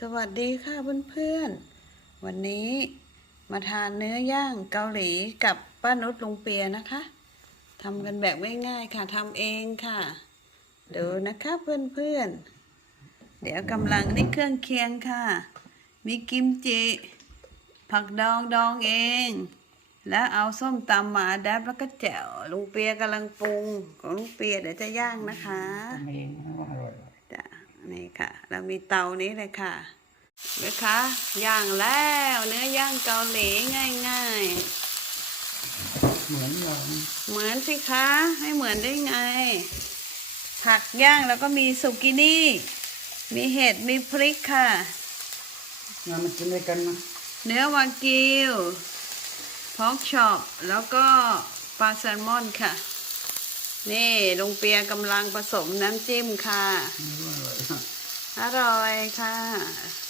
สวัสดีค่ะเพื่อนๆ วันนี้มาทานเนื้อย่างเกาหลีกับป้านุชลุงเปียนะคะทำกันแบบง่ายๆค่ะทำเองค่ะ ดูนะคะเพื่อนๆ เดี๋ยวกำลังนี่เครื่องเคียงค่ะ มีกิมจิ ผักดองดองเอง แล้วเอาส้มตำมาดับแล้วก็แจ่วลุงเปียกำลังปรุงของลุงเปียเดี๋ยวจะย่างนะคะทำเองว่าอร่อย จ้ะนี่ ค่ะ เรามีเตานี้เลยค่ะนะคะย่างแล้วเนื้อย่างเกาหลีง่ายเหมือนเราๆเหมือนสิคะให้เหมือนได้ไง ผักย่างแล้วก็มีสุกินี่ มีเห็ดมีพริกค่ะงานมันกินด้วยกันนะเนื้อวากิวพอกช็อปแล้วก็ปลาแซลมอนค่ะ นี่ลุงเปียกำลังผสมน้ำจิ้มค่ะนี่ว่าอร่อย อร่อยค่ะ